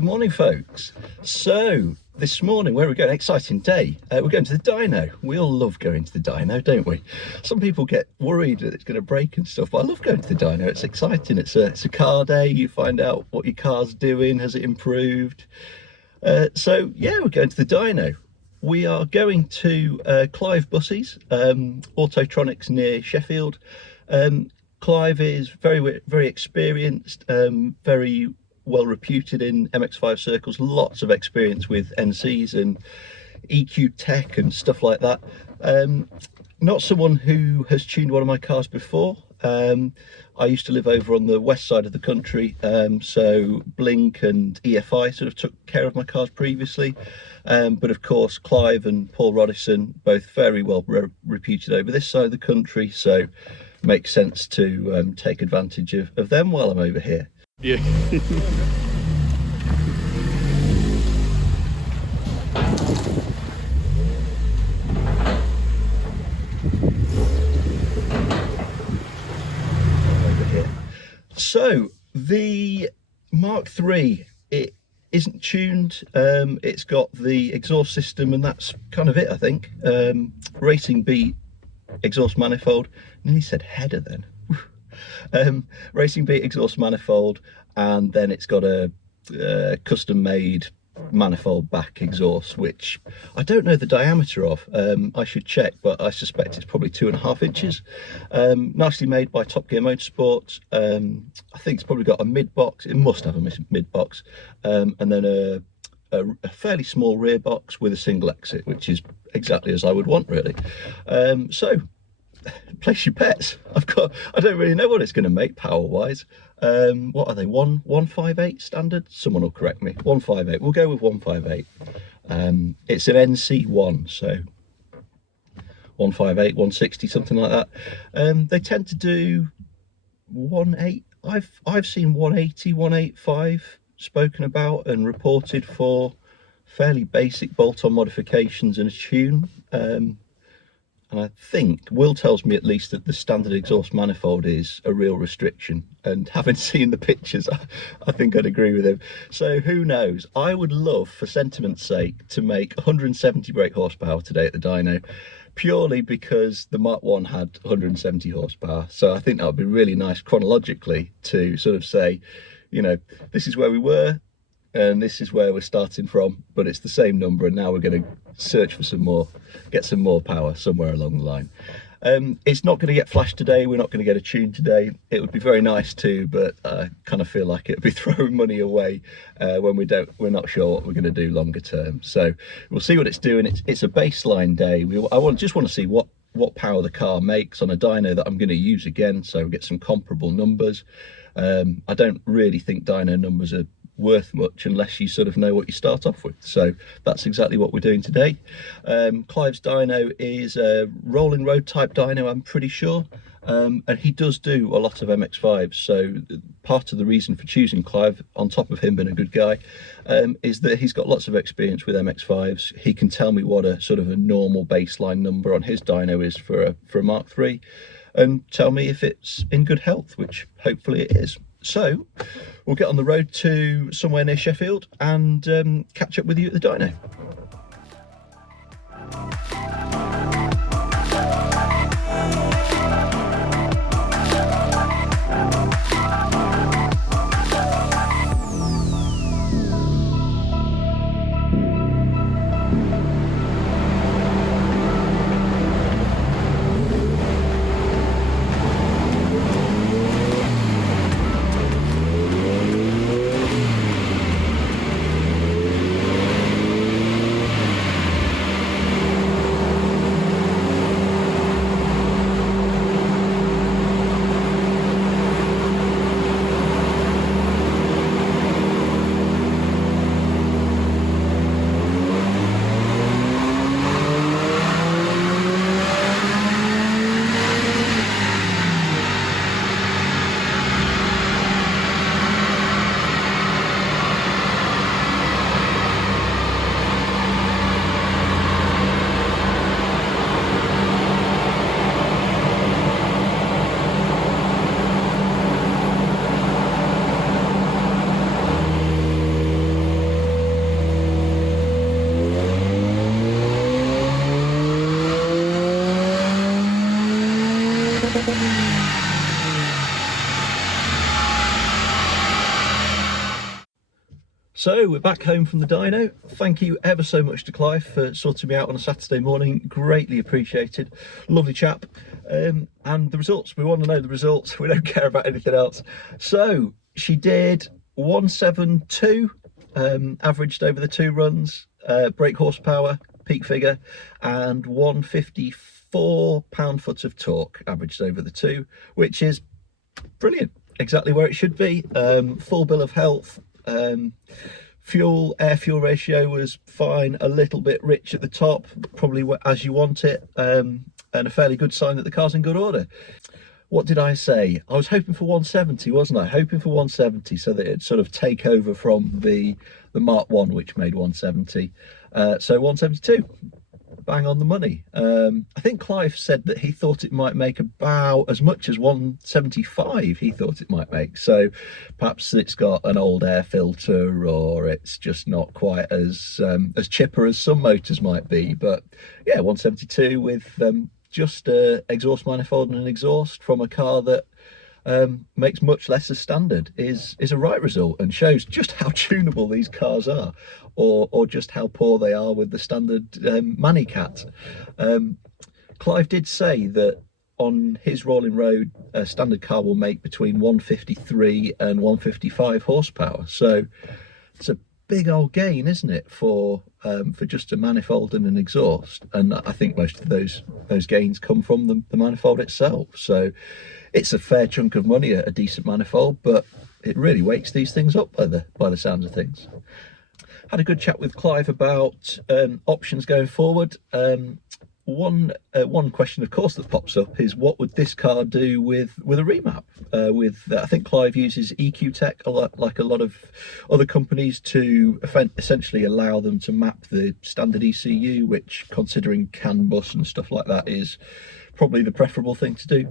Good morning, folks. So this morning, where are we going? Exciting day. We're going to the dyno. We all love going to the dyno, don't we? Some people get worried that it's going to break and stuff, but I love going to the dyno. It's exciting. It's a car day. You find out what your car's doing. Has it improved? So yeah, we're going to the dyno. We are going to Clive buses, Autotronix near Sheffield. Clive is very experienced, very well reputed in MX5 circles, lots of experience with NCs and EQ tech and stuff like that. Not someone who has tuned one of my cars before. I used to live over on the west side of the country, so Blink and EFI sort of took care of my cars previously. But of course, Clive and Paul Rodison, both very well reputed over this side of the country, so makes sense to take advantage of them while I'm over here. Yeah. So the Mark III, it isn't tuned. It's got the exhaust system, and that's kind of it, I think. Racing Beat exhaust manifold. Nearly said header then. Racing Beat exhaust manifold, and then it's got a custom made manifold back exhaust, which I don't know the diameter of. I should check, but I suspect it's probably 2.5 inches. Nicely made by Top Gear Motorsport. I think it's probably got a mid box. It must have a mid box, and then a fairly small rear box with a single exit, which is exactly as I would want, really. So place your bets. I don't really know what it's going to make power wise. What are they, 158 standard? Someone will correct me. 158. We'll go with 158. It's an NC1, so 158, 160, something like that. They tend to do 1.8. I've seen 180, 185 spoken about and reported for fairly basic bolt-on modifications and a tune. And I think Will tells me at least that the standard exhaust manifold is a real restriction, and having seen the pictures, I think I'd agree with him. So who knows? I would love, for sentiment's sake, to make 170 brake horsepower today at the dyno, purely because the Mark I had 170 horsepower. So I think that would be really nice chronologically to sort of say, you know, this is where we were and this is where we're starting from, but it's the same number, and now we're going to search for some more, get some more power somewhere along the line. It's not going to get flashed today. We're not going to get a tune today. It would be very nice to, but I kind of feel like it would be throwing money away when we're not sure what we're going to do longer term. So we'll see what it's doing. It's a baseline day. I just want to see what power the car makes on a dyno that I'm going to use again, so get some comparable numbers. I don't really think dyno numbers are worth much unless you sort of know what you start off with, so that's exactly what we're doing today. Clive's dyno is a rolling road type dyno, I'm pretty sure, and he does do a lot of MX5s, so part of the reason for choosing Clive, on top of him being a good guy, is that he's got lots of experience with MX5s. He can tell me what a sort of a normal baseline number on his dyno is for a Mark III, and tell me if it's in good health, which hopefully it is. So we'll get on the road to somewhere near Sheffield and catch up with you at the dyno. So we're back home from the dyno. Thank you ever so much to Clive for sorting me out on a Saturday morning. Greatly appreciated. Lovely chap. And the results, we want to know the results. We don't care about anything else. So she did 172, averaged over the 2 runs, brake horsepower, peak figure, and 154 pound-foot of torque averaged over the 2, which is brilliant. Exactly where it should be. Full bill of health. Air fuel ratio was fine, a little bit rich at the top, probably as you want it, and a fairly good sign that the car's in good order. What did I say? I was hoping for 170, wasn't I? Hoping for 170 so that it'd sort of take over from the Mark 1, which made 170. So 172. Bang on the money. I think Clive said that he thought it might make about as much as 175 he thought it might make, so perhaps it's got an old air filter, or it's just not quite as chipper as some motors might be. But yeah, 172 with just a exhaust manifold and an exhaust from a car that makes much less as standard is a right result, and shows just how tunable these cars are, or just how poor they are with the standard Manicat. Clive did say that on his rolling road, a standard car will make between 153 and 155 horsepower. So it's a big old gain, isn't it, for just a manifold and an exhaust? And I think most of those gains come from the manifold itself. So it's a fair chunk of money, a decent manifold, but it really wakes these things up by the sounds of things. Had a good chat with Clive about options going forward. One question, of course, that pops up is, what would this car do with a remap? I think Clive uses EQ Tech a lot, like a lot of other companies, to essentially allow them to map the standard ECU, which, considering CAN bus and stuff like that, is probably the preferable thing to do.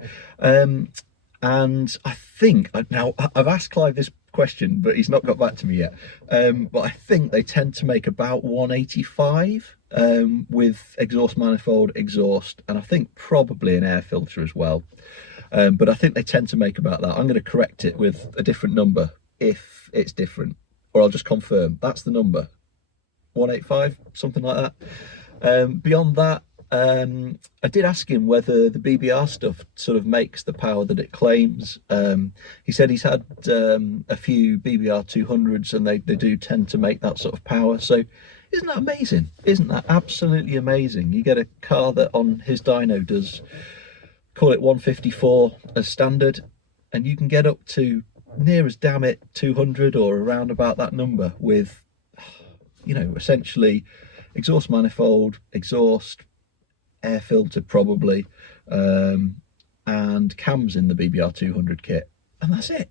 And I think, now I've asked Clive this question, but he's not got back to me yet. But I think they tend to make about 185 with exhaust manifold, exhaust, and I think probably an air filter as well. But I think they tend to make about that. I'm going to correct it with a different number if it's different, or I'll just confirm that's the number. 185, something like that. Beyond that, I did ask him whether the BBR stuff sort of makes the power that it claims. He said he's had a few BBR 200s, and they do tend to make that sort of power. So isn't that amazing? Isn't that absolutely amazing? You get a car that on his dyno does, call it 154 as standard, and you can get up to near as damn it 200 or around about that number with, you know, essentially exhaust manifold, exhaust, air filter probably, and cams in the BBR 200 kit, and that's it.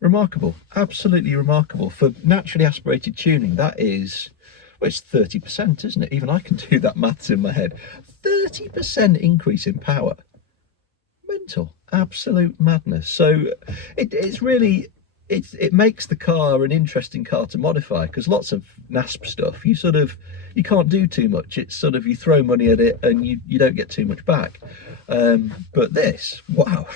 Remarkable, absolutely remarkable. For naturally aspirated tuning, that is, well, it's 30%, isn't it? Even I can do that maths in my head. 30% increase in power. Mental, absolute madness. So it's really, it makes the car an interesting car to modify, because lots of NASP stuff, you can't do too much. It's sort of, you throw money at it and you don't get too much back. But this, wow.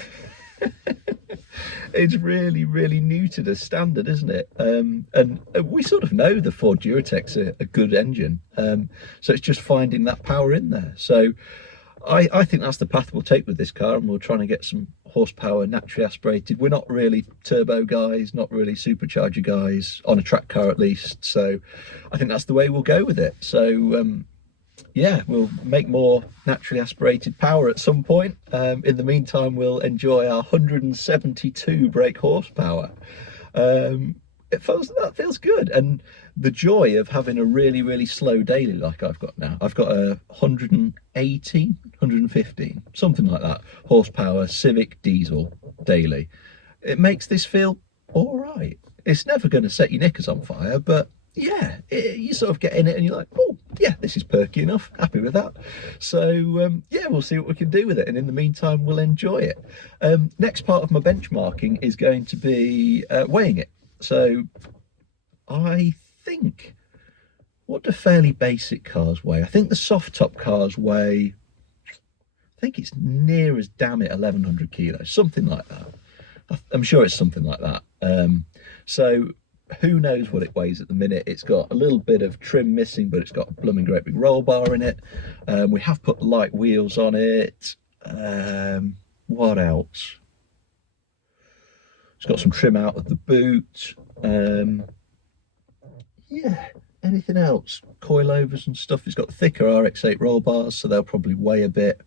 It's really, really new to the standard, isn't it? And we sort of know the Ford Duratec's a good engine. So it's just finding that power in there. So I think that's the path we'll take with this car, and we're trying to get some horsepower naturally aspirated. We're not really turbo guys, not really supercharger guys, on a track car at least. So I think that's the way we'll go with it. So yeah, we'll make more naturally aspirated power at some point. In the meantime, we'll enjoy our 172 brake horsepower. That feels good, and the joy of having a really, really slow daily like I've got now. I've got a 118, 115, something like that, horsepower Civic diesel daily. It makes this feel all right. It's never going to set your knickers on fire, but yeah, you sort of get in it and you're like, oh yeah, this is perky enough, happy with that. So yeah, we'll see what we can do with it, and in the meantime we'll enjoy it. Next part of my benchmarking is going to be weighing it. So I think, what do fairly basic cars weigh? I think the soft top cars weigh, I think it's near as damn it 1100 kilos, something like that. I'm sure it's something like that. So who knows what it weighs at the minute. It's got a little bit of trim missing, but it's got a blooming great big roll bar in it. We have put light wheels on it. What else? It's got some trim out of the boot. Yeah, anything else? Coilovers and stuff. It's got thicker RX-8 roll bars, so they'll probably weigh a bit.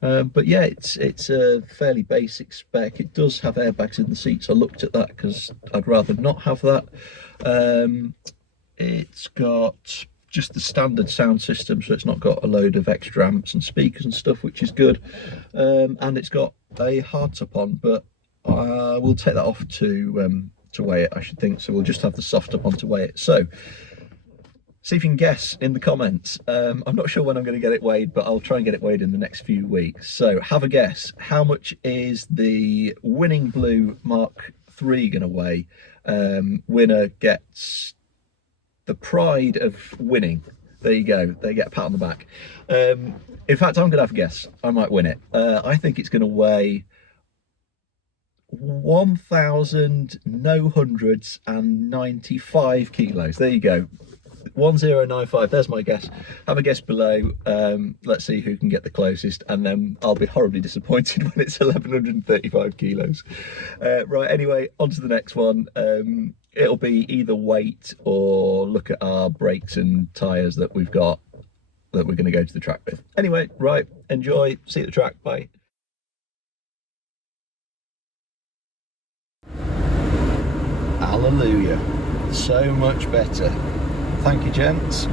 But yeah, it's a fairly basic spec. It does have airbags in the seats. I looked at that because I'd rather not have that. It's got just the standard sound system, so it's not got a load of extra amps and speakers and stuff, which is good. And it's got a hardtop on, but we'll take that off to weigh it, I should think. So we'll just have the soft top on to weigh it. So see if you can guess in the comments. I'm not sure when I'm going to get it weighed, but I'll try and get it weighed in the next few weeks. So have a guess. How much is the winning blue Mark III going to weigh? Winner gets the pride of winning. There you go. They get a pat on the back. In fact, I'm going to have a guess. I might win it. I think it's going to weigh 1,995 kilos. There you go. 1095. There's my guess. Have a guess below. Let's see who can get the closest, and then I'll be horribly disappointed when it's 1135 kilos. Right, anyway, on to the next one. It'll be either weight or look at our brakes and tyres that we've got that we're going to go to the track with. Anyway, right, enjoy. See you at the track. Bye. Hallelujah. So much better. Thank you, gents.